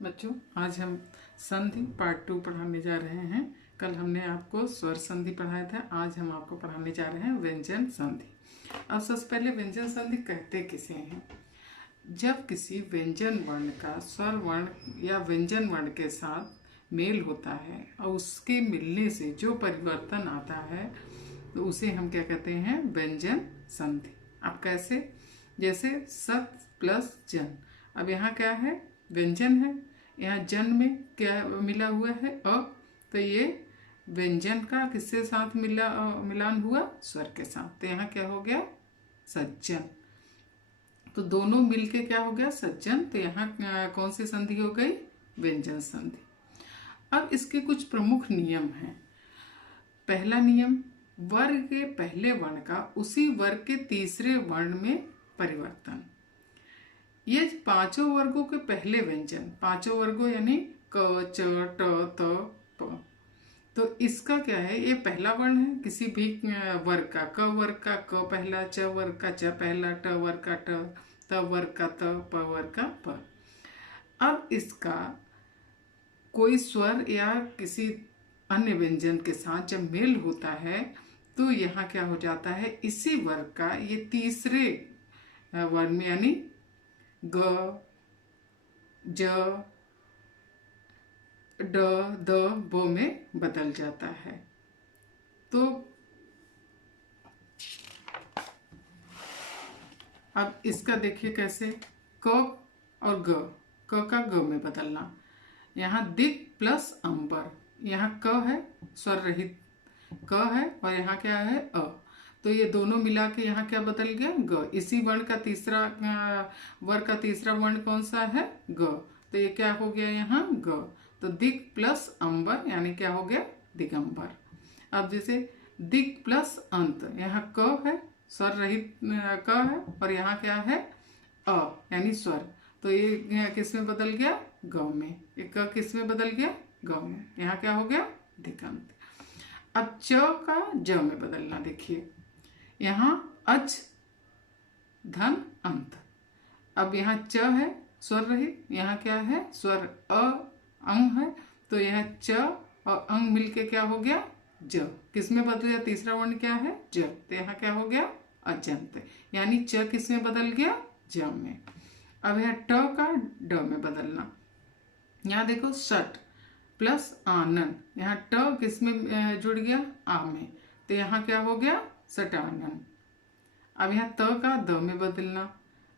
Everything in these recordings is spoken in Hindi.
बच्चों, आज हम संधि पार्ट 2 पढ़ाने जा रहे हैं। कल हमने आपको स्वर संधि पढ़ाया था। आज हम आपको पढ़ाने जा रहे हैं व्यंजन संधि। अब सबसे पहले व्यंजन संधि कहते किसे हैं? जब किसी व्यंजन वर्ण का स्वर वर्ण या व्यंजन वर्ण के साथ मेल होता है और उसके मिलने से जो परिवर्तन आता है तो उसे हम क्या कहते हैं? व्यंजन संधि। अब कैसे? जैसे सत प्लस जन। अब यहाँ क्या है? व्यंजन है। यहाँ जन में क्या मिला हुआ है? अ। तो ये व्यंजन का किसके साथ मिलान हुआ? स्वर के साथ। तो यहाँ क्या हो गया? सज्जन। तो दोनों मिलके क्या हो गया? सज्जन। तो यहाँ कौन सी संधि हो गई? व्यंजन संधि। अब इसके कुछ प्रमुख नियम हैं। पहला नियम, वर्ग के पहले वर्ण का उसी वर्ग के तीसरे वर्ण में परिवर्तन। ये पांचों वर्गों के पहले व्यंजन, पांचों वर्गों यानी क, च, ट, त, प। तो इसका क्या है? ये पहला वर्ण है किसी भी वर्ग का। क वर्ग का क पहला, च वर्ग का च पहला, ट वर्ग का ट, त वर्ग का त, प वर्ग का प। अब इसका कोई स्वर या किसी अन्य व्यंजन के साथ जब मेल होता है तो यहाँ क्या हो जाता है? इसी वर्ग का ये तीसरे वर्ण में यानी ग, ज, ड, द, ब में बदल जाता है। तो अब इसका देखिए कैसे? क और ग, क का ग में बदलना। यहाँ दिक प्लस अंबर। यहाँ क है, स्वर रहित क है, और यहाँ क्या है? अ। तो ये दोनों मिला के यहाँ क्या बदल गया? ग। इसी वर्ण का तीसरा वर्ग का तीसरा वर्ण कौन सा है? ग। तो ये क्या हो गया? यहाँ ग। तो दिक प्लस अंबर यानी क्या हो गया? दिगंबर। अब जैसे दिक प्लस अंत, यहाँ क है, स्वर रहित क है, और यहाँ क्या है? अ यानी स्वर। तो ये किस में बदल गया? ग में। ये क किस में बदल गया? ग में। यहाँ क्या हो गया? दिगंत। अब च का ज में बदलना देखिए। यहाँ अच धन अंत। अब यहाँ च है, स्वर रहित, यहाँ क्या है? स्वर अ अंग है। तो यह च और अंग मिलके क्या हो गया? ज। किस में बदल गया? तीसरा वर्ण क्या है? ज। तो यहाँ क्या हो गया? अजंत। यानी च किस में बदल गया? ज में। अब यहाँ ट का ड में बदलना। यहाँ देखो सट प्लस आनन। यहाँ ट किस में जुड़ गया? आ में। तो यहाँ क्या हो गया? सटानन। अब यहाँ त का द में बदलना।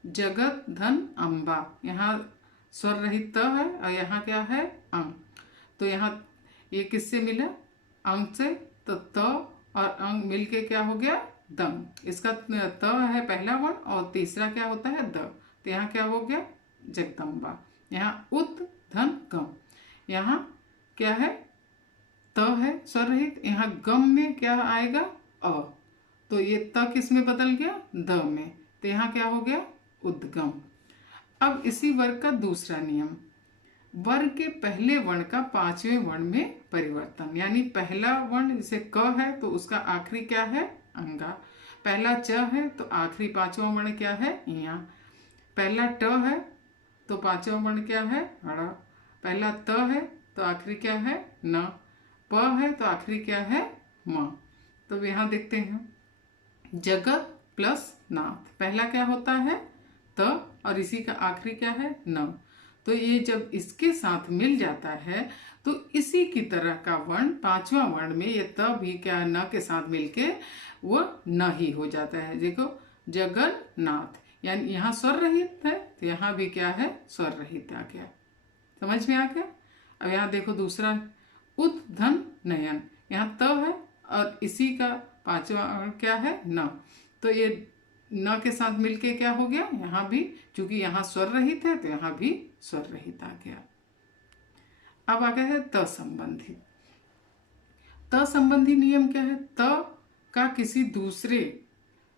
जगत धन अम्बा। यहाँ स्वर रहित त है और यहाँ क्या है? अंग। तो यहाँ ये किससे मिला? अंग से। तो त और अंग मिलके क्या हो गया? दम। इसका त है पहला वर्ण और तीसरा क्या होता है? द। तो यहाँ क्या हो गया? जगदम्बा। यहाँ उत धन गम। यहाँ क्या है? त है स्वर रहित। यहाँ गम में क्या आएगा? अ। तो ये त किस में बदल गया? द में। तो यहाँ क्या हो गया? उद्गम। अब इसी वर्ग का दूसरा नियम, वर्ग के पहले वर्ण का पांचवें वर्ण में परिवर्तन। यानी पहला वर्ण जैसे क है तो उसका आखिरी क्या है? अंगा। पहला च है तो आखिरी पांचवा वर्ण क्या है? यहाँ। पहला ट है तो पांचवा वर्ण क्या है? हड़ा। पहला त है तो आखिरी क्या है? न। प है तो आखिरी क्या है? म। तो यहाँ देखते हैं, जगत प्लस नाथ। पहला क्या होता है? त, और इसी का आखिरी क्या है? न। तो ये जब इसके साथ मिल जाता है तो इसी की तरह का वर्ण पांचवा वर्ण में ये त भी क्या न के साथ मिलके वो न ही हो जाता है। देखो जगन्नाथ, यानी यहाँ स्वर रहित है तो यहाँ भी क्या है? स्वर रहित आ गया। समझ में आ गया? अब यहाँ देखो दूसरा, उत धन नयन। यहाँ त है और इसी का पांचवा क्या है? न। तो ये न के साथ मिलके क्या हो गया? यहाँ भी, चूंकि यहाँ स्वर रहित है तो यहाँ भी स्वर रहित आ गया। अब आ गया है त संबंधी। त संबंधी नियम क्या है? त का किसी दूसरे,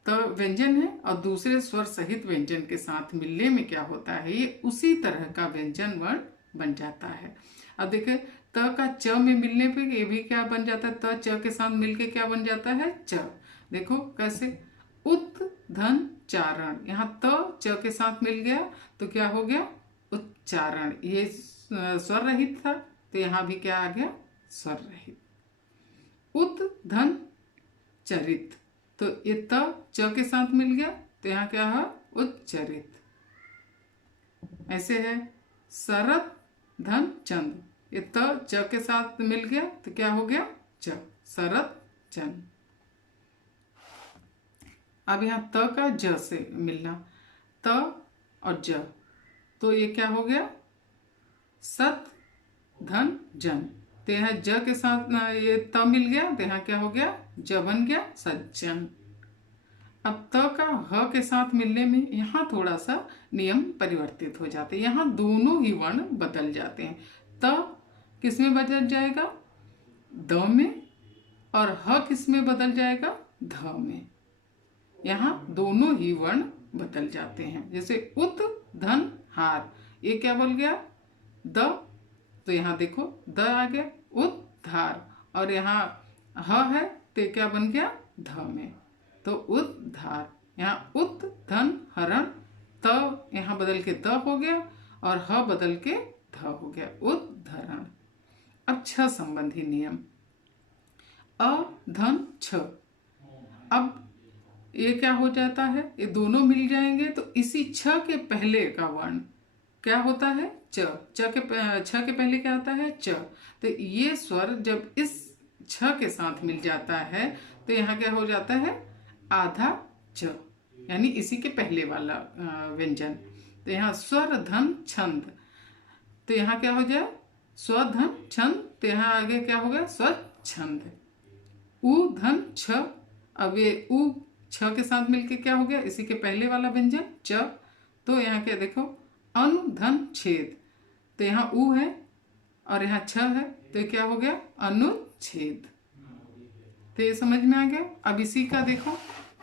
त व्यंजन है और दूसरे स्वर सहित व्यंजन के साथ मिलने में क्या होता है? ये उसी तरह का व्यंजन वर्ण बन जाता है। अब देखिए, त का च में मिलने पे ये भी क्या बन जाता है? त च के साथ मिलके क्या बन जाता है? च। देखो कैसे? उत धन चारण। यहाँ त च के साथ मिल गया तो क्या हो गया? उच्चारण। ये स्वर रहित था, तो यहाँ भी क्या आ गया, स्वर रहित। उत धन चरित, तो ये त च के साथ मिल गया, तो यहाँ क्या है, उच्चरित। ऐसे है शरत धन चंद, ये त च के साथ मिल गया, तो क्या हो गया, च, शरत चंद। अब यहाँ त का ज से मिलना, त और ज, तो ये क्या हो गया, सत धन जन, तो यहाँ ज के साथ ये त मिल गया, तो यहाँ क्या हो गया, ज बन गया, सज्जन। अब त का ह के साथ मिलने में यहाँ थोड़ा सा नियम परिवर्तित हो जाते हैं, यहाँ दोनों ही वर्ण बदल जाते हैं। त किस में बदल जाएगा, द में, और ह किस में बदल जाएगा, ध में। यहाँ दोनों ही वर्ण बदल जाते हैं। जैसे उत धन हार, ये क्या बोल गया, द, तो यहाँ देखो द आ गया, उद्धार, और यहाँ ह है, तो क्या बन गया, ध में, तो उद्धार। यहाँ उत धन हरण, त यहाँ बदल के द हो गया, और ह बदल के ध हो गया, उद्धरण। अब छ संबंधी नियम, अ धन छ, अब ये क्या हो जाता है, ये दोनों मिल जाएंगे, तो इसी छ के पहले का वर्ण क्या होता है, च, छ के पहले क्या आता है, च, तो ये स्वर जब इस छ के साथ मिल जाता है, तो यहाँ क्या हो जाता है, आधा च, यानी इसी के पहले वाला व्यंजन। तो यहाँ स्वर धन छंद, तो यहाँ क्या हो जाए, स्व धन छंद, तो यहाँ आगे क्या हो गया, स्वच्छंद। उ धन छ, अब ये उ छ के साथ मिलके क्या हो गया, इसी के पहले वाला व्यंजन च, तो यहाँ क्या देखो, अनु धन छेद, तो यहाँ उ है और यहाँ छ है, तो क्या हो गया, अनुच्छेद। तो ये समझ में आ गया। अब इसी का देखो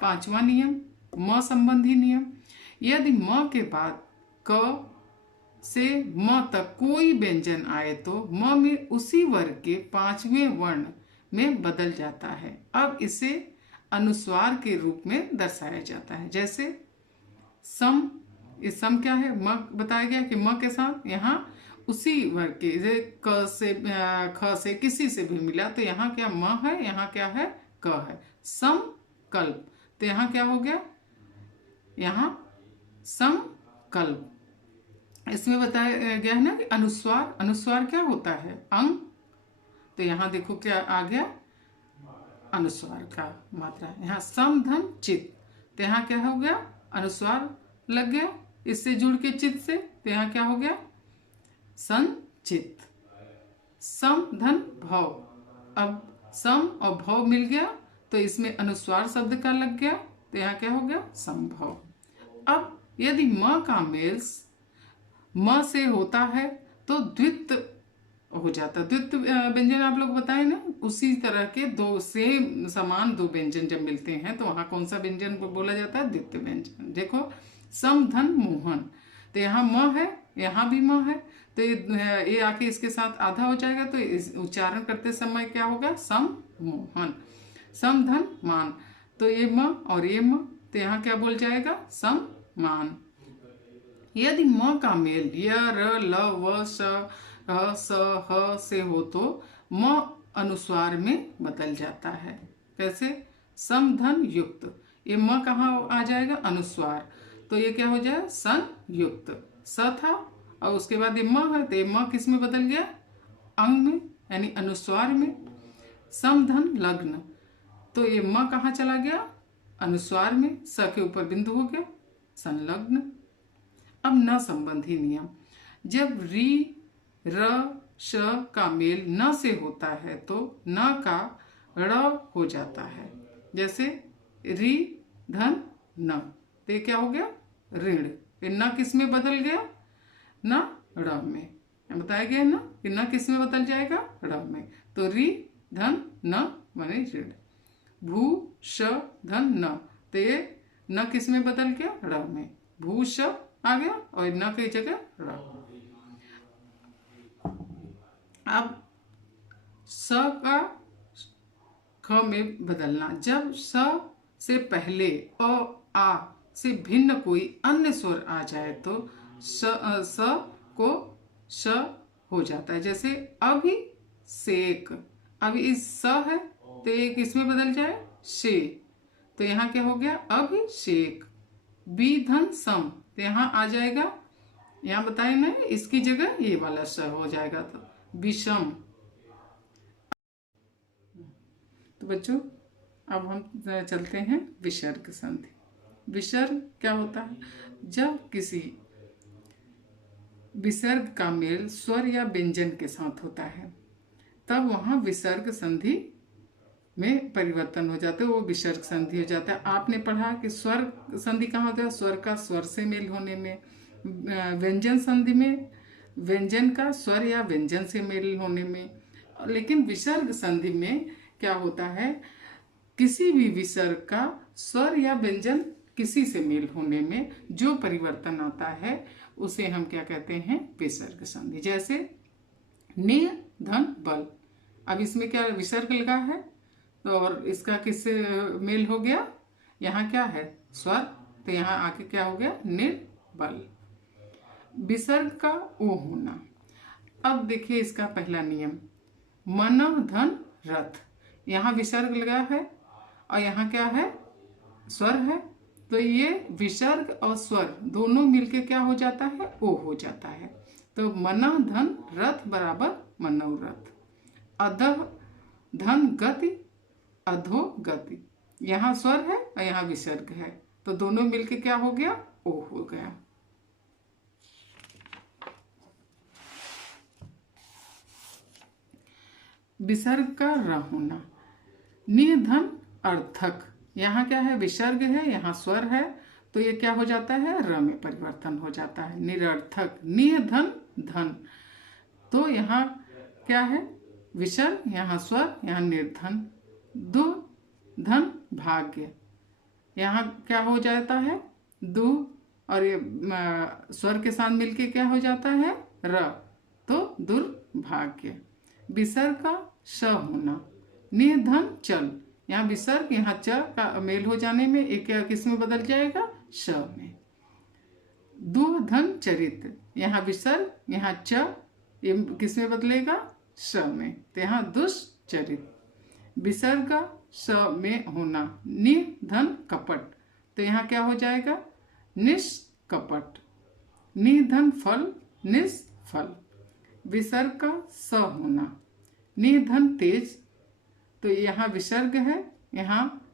पांचवा नियम, म संबंधी नियम, यदि म के बाद क से म तक कोई व्यंजन आए तो म में उसी वर्ग के पांचवें वर्ण में बदल जाता है। अब इसे अनुस्वार के रूप में दर्शाया जाता है। जैसे सम, ये सम क्या है, म बताया गया कि म के साथ यहाँ उसी वर्ग के, जैसे क से ख से किसी से भी मिला, तो यहाँ क्या म है, यहाँ क्या है, क है। सम कल्प, तो यहाँ क्या हो गया, यहाँ सम कल्प। इसमें बताया गया है ना कि अनुस्वार, अनुस्वार क्या होता है, अंग, तो यहाँ देखो क्या आ गया, अनुस्वार का मात्रा। यहाँ सम धन चित, तो यहाँ क्या हो गया, अनुस्वार लग गया, इससे जुड़ के चित से, तो यहाँ क्या हो गया, संचित। सम धन भव, अब सम और भव मिल गया, तो इसमें अनुस्वार शब्द का लग गया, तो यहाँ क्या हो गया, संभव। अब यदि म का मेल म से होता है तो द्वित हो जाता, द्वित व्यंजन आप लोग बताए ना, उसी तरह के दो सेम समान दो व्यंजन जब मिलते हैं तो वहां कौन सा व्यंजन बोला जाता है, द्वित व्यंजन। देखो सम धन मोहन, तो यहाँ म है, यहाँ भी म है, तो ये आके इसके साथ आधा हो जाएगा, तो इस उच्चारण करते समय क्या होगा, सम मोहन। सम धन मान, तो ये म और ये म, तो यहाँ क्या बोल जाएगा, सम मान। यदि म का मेल य र ल व श ह स ह से हो तो म अनुस्वार में बदल जाता है। कैसे, सम धन युक्त, ये म कहाँ आ जाएगा, अनुस्वार, तो ये क्या हो जाए, सन युक्त। स था और उसके बाद ये म है, तो ये म किस में बदल गया, अंग में, यानी अनुस्वार में। सम धन लग्न, तो ये म कहाँ चला गया, अनुस्वार में, स के ऊपर बिंदु हो गया, संलग्न। अब न संबंधी नियम, जब री र श का मेल न से होता है तो न का ड़ हो जाता है। जैसे री धन न, तो ये क्या हो गया, ऋण, ये न किस में बदल गया, न ड़ में। बताया गया ना कि न किस में बदल जाएगा, ड़ में, तो री धन न माने ऋण। भू श धन न, तो ये न किस में बदल गया, ड़ में, भू श आ गया और न की जगह ड़। अब स का ख में बदलना, जब स से पहले अ आ से भिन्न कोई अन्य स्वर आ जाए तो स को श हो जाता है। जैसे अभिषेक, अभी इस स है तो ये किस में बदल जाए, शे, तो यहाँ क्या हो गया अभिषेक। विधन सम, तो यहाँ आ जाएगा, यहाँ बताए ना इसकी जगह ये वाला स हो जाएगा, तो विषम। तो बच्चों अब हम चलते हैं विसर्ग संधि। विसर्ग क्या होता है, जब किसी विसर्ग का मेल स्वर या व्यंजन के साथ होता है तब वहां विसर्ग संधि में परिवर्तन हो जाता है, वो विसर्ग संधि हो जाता है। आपने पढ़ा कि स्वर संधि कहाँ होता है, स्वर का स्वर से मेल होने में। व्यंजन संधि में व्यंजन का स्वर या व्यंजन से मेल होने में। लेकिन विसर्ग संधि में क्या होता है, किसी भी विसर्ग का स्वर या व्यंजन किसी से मेल होने में जो परिवर्तन आता है उसे हम क्या कहते हैं, विसर्ग संधि। जैसे ने धन बल, अब इसमें क्या विसर्ग लगा है तो और इसका किससे मेल हो गया, यहाँ क्या है स्वर, तो यहाँ आके क्या हो गया निर्बल। विसर्ग का ओ होना। अब देखिए इसका पहला नियम, मन धन रथ, यहाँ विसर्ग लगा है और यहाँ क्या है स्वर है, तो ये विसर्ग और स्वर दोनों मिलके क्या हो जाता है, ओ हो जाता है। तो मन धन रथ बराबर मनोरथ। अधः धन गति, अधो गति, यहाँ स्वर है और यहाँ विसर्ग है, तो दोनों मिलके क्या हो गया, ओ हो गया। विसर्ग का र होना। निधन अर्थक, यहाँ क्या है विसर्ग है, यहाँ स्वर है, तो ये क्या हो जाता है र में परिवर्तन हो जाता है, निरर्थक। निधन धन, तो यहाँ क्या है विसर्ग, यहाँ स्वर, यहाँ निर्धन। दु धन भाग्य, यहाँ क्या हो जाता है दु और ये स्वर के साथ मिलके क्या हो जाता है र, तो दुर्भाग्य। विसर्ग का श होना। निधन चल, यहाँ विसर्ग यहाँ च का मेल हो जाने में एक किस में बदल जाएगा, श में। दुधन चरित्र, यहाँ विसर्ग यहाँ च, ये किस में बदलेगा, श में, तो यहाँ दुष्चरित। विसर्ग का स में होना। निधन कपट, तो यहाँ क्या हो जाएगा निष्कपट। निधन फल निष्फल। विसर्ग का स होना। निधन तेज, तो यहाँ विसर्ग है, यहाँ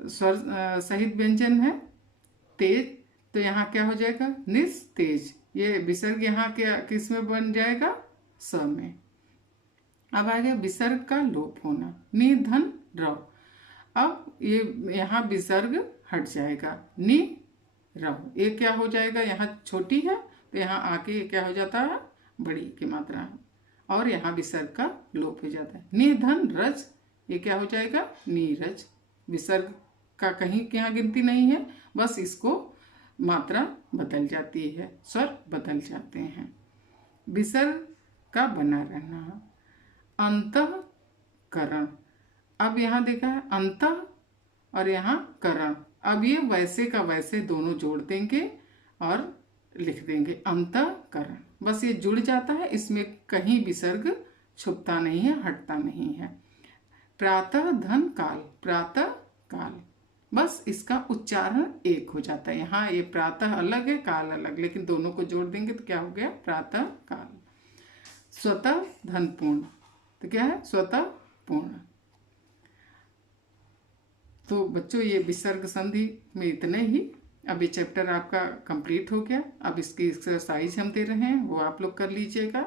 स्वर सहित व्यंजन है तेज, तो यहाँ क्या हो जाएगा निस्तेज। ये विसर्ग यहाँ क्या किस में बन जाएगा, स में। अब आ गया विसर्ग का लोप होना। निधन रव, अब ये यहाँ विसर्ग हट जाएगा, नि रव, ये क्या हो जाएगा, यहाँ छोटी है तो यहाँ आके ये क्या हो जाता है बड़ी की मात्रा, और यहाँ विसर्ग का लोप हो जाता है। निधन रज, ये क्या हो जाएगा नीरज। विसर्ग का कहीं यहाँ गिनती नहीं है, बस इसको मात्रा बदल जाती है, स्वर बदल जाते हैं। विसर्ग का बना रहना। अंतःकरण, अब यहाँ देखा है अंतः और यहाँ करण, अब ये वैसे का वैसे दोनों जोड़ देंगे और लिख देंगे अंतःकरण, बस ये जुड़ जाता है, इसमें कहीं विसर्ग छुपता नहीं है, हटता नहीं है। प्रातः धन काल, प्रातः काल, बस इसका उच्चारण एक हो जाता है। यहाँ ये प्रातः अलग है काल अलग, लेकिन दोनों को जोड़ देंगे तो क्या हो गया प्रातः काल। स्वतः धन पूर्ण, तो क्या है स्वतः पूर्ण। तो बच्चों ये विसर्ग संधि में इतने ही। अब ये चैप्टर आपका कंप्लीट हो गया। अब इसकी एक्सरसाइज हम दे रहे हैं, वो आप लोग कर लीजिएगा।